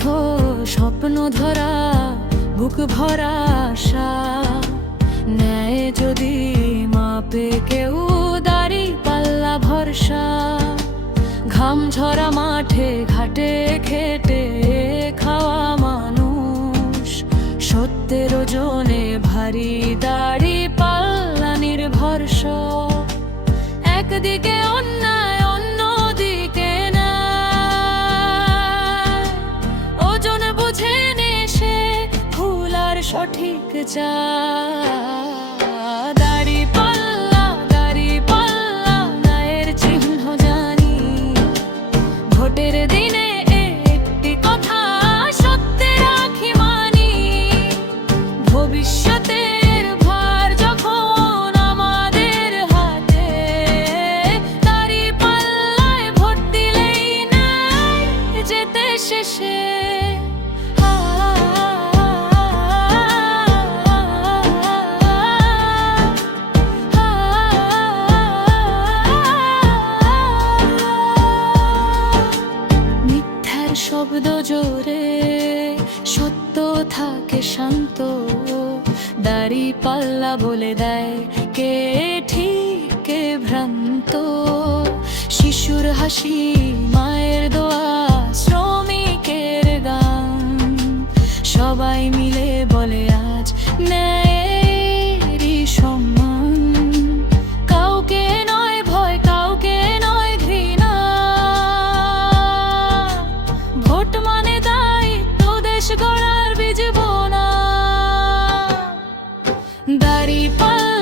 ওঠো স্বপ্ন ধরা, বুক ভরা আশা। ন্যায় যদি মাপে কেউ দাড়ি পাল্লা ভরসা। ঘাম ঝরা মাঠে, ঘাটে, খেটে খাওয়া মানুষ। সত্যের ওজনে ভারী দাড়ি পাল্লা নির্ভরস। একদিকে অন্যায় সঠিক চা দাড়ি পাল্লা দাড়ি পাল্লা নায়ের চিহ্ন জানি। ভোটের দিনে একটি কথা সত্যে রাখি মানি। ভবিষ্যতের ভার শব্দ জোরে, সত্য থাকে শান্ত। দাড়ি পাল্লা বলে দেয় কে ঠিক, কে ভ্রান্ত। শিশুর হাসি, মায়ের দোয়া, শ্রমিকের গান। সবাই মিলে বলে, আজ ন্যায় গড়ার বীজ বোনা। দাড়ি পাল